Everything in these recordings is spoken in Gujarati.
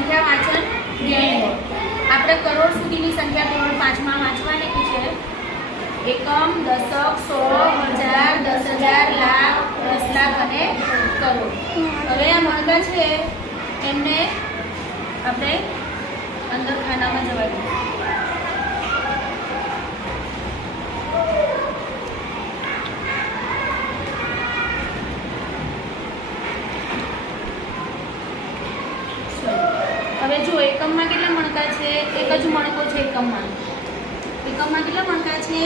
સંખ્યા વાંચન ગેંગ આપણે કરોડ સુધીની સંખ્યા ધોરણ 5 માં વાંચવાની છે. એકમ, દશક, સો, હજાર, 10,000, લાખ, 10 લાખ અને કરોડ. હવે આ મણકા છે એમને આપણે અંદર ખાનામાં જવા દઈએ. હવે જો એકમમાં કેટલા મણકા છે? એક જ મણકો છે એકમમાં. એકમમાં કેટલા મણકા છે?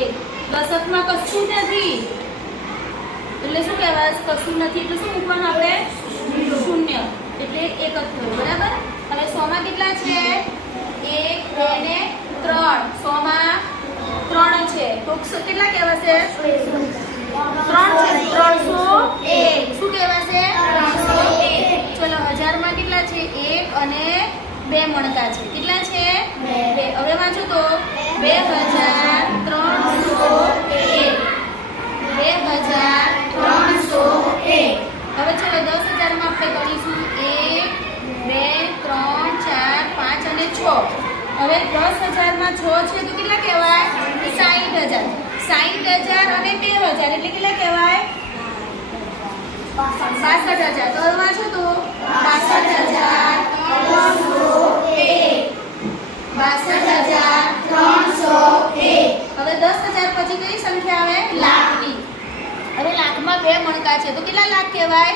એક. દશકમાં કશું નથી એટલે શું કહેવાય? કશું નથી એટલે શું મૂકવાનું આપણે? શૂન્ય. એટલે એક જ થયું. બરાબર. હવે 100 માં કેટલા છે? 1, 2 ને 3. 100 માં 3 છે તો કેટલા કહેવાશે? 3 છે. 301. શું કહેવાશે? 301. ચલો 1000 માં કેટલા છે? 1 અને 2 મણકા છે. કેટલા છે? 2. હવે વાંચો તો 2301. 2301. હવે ચલો 10,000 માં આપણે કરીશું 1, 2, 3, 4, 5 અને 6. હવે 10,000 માં 6 છે તો કેટલા કહેવાય? 60,000. 60,000 અને 2,000 એટલે કેટલા કહેવાય? 62,000. તો હવે વાંચો તો 62,301. 62,301. હવે 10,000 પછી કઈ સંખ્યા આવે? લાખની. હવે લાખમાં 2 મણકા છે તો કેટલા લાખ કહેવાય?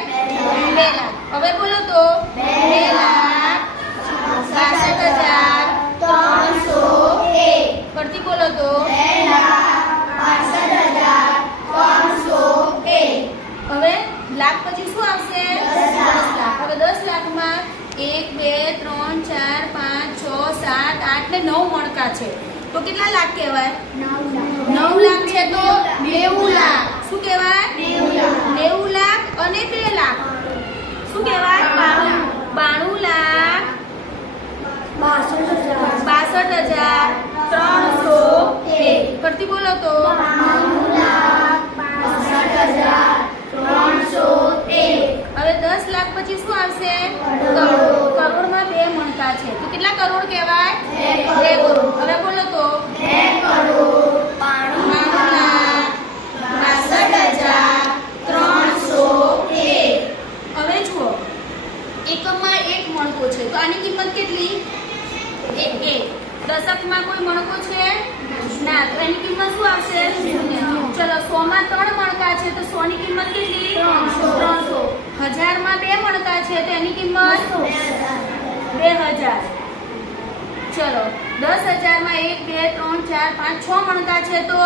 2 લાખ. હવે બોલો તો 2,62,301. ફરીથી બોલો તો 2,62,301. હવે લાખ પછી શું આવશે? 10 લાખ. હવે 10 લાખમાં 1, 2, 3, 4, 5, 6, 7, 8 ને 9 મણકા છે તો કેટલા લાખ કહેવાય? 9 લાખ છે તો 90 લાખ. શું કહેવાય? 90 લાખ અને 2 લાખ. શું કહેવાય? 92 લાખ 62,301. કરતી બોલો તો 92,62,301. હવે 10 લાખ પછી શું આવશે? કરોડ. કરોડમાં 2 મણકા છે તો કેટલા કરોડ કહેવાય? 2 કરોડ. હવે બોલો તો 2 કરોડ 92,62,301. હવે જુઓ એકમમાં 1 મણકો છે તો આની કિંમત કેટલી? 1. દશકમાં કોઈ મણકો છે? ના. તો એની કિંમત શું આવશે? 0. ચલો 100 માં 3 મણકા છે તો 100 ની કિંમત કેટલી? 300. 1000 માં 2 મણકા છે તો એની કિંમત 2,000. ચલો 10,000 માં 1, 2, 3, 4, 5, 6 મણકા છે તો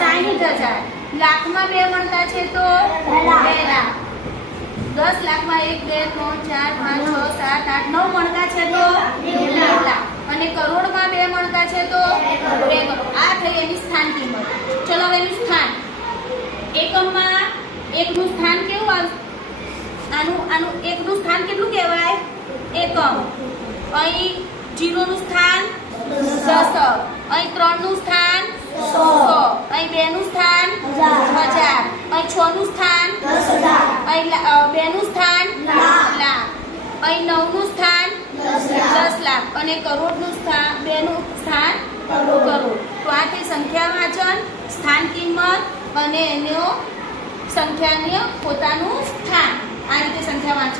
60,000. લાખમાં 2 મણકા છે તો 2 લાખ. 10 લાખમાં 1, 2, 3, 4, 5, 6, 7, 8, 9 મણકા છે તો 9 લાખ. અને કરોડમાં 2 મણકા છે તો 2 કરોડ. આ થઈ એની સ્થાન કિંમત. ચલો હવે એનું સ્થાન. એકમમાં 1 નું સ્થાન કેવું આવશે? આનું 1 નું સ્થાન કેટલું કહેવાય? એકમ. અહીં 0 નું સ્થાન દશક. અહીં 3 નું સ્થાન 100. અહીં 2 નું સ્થાન 1000. અહીં 6 નું સ્થાન 10,000. અહીં 2 નું સ્થાન લાખ. અહીં 9 નું સ્થાન 10 લાખ અને કરોડ નું સ્થાન 2 નું સ્થાન કરોડ. તો આ તે સંખ્યા વાંચન, સ્થાન કિંમત અને એનો સંખ્યાને પોતાનું સ્થાન. આ રીતે સંખ્યા વાંચન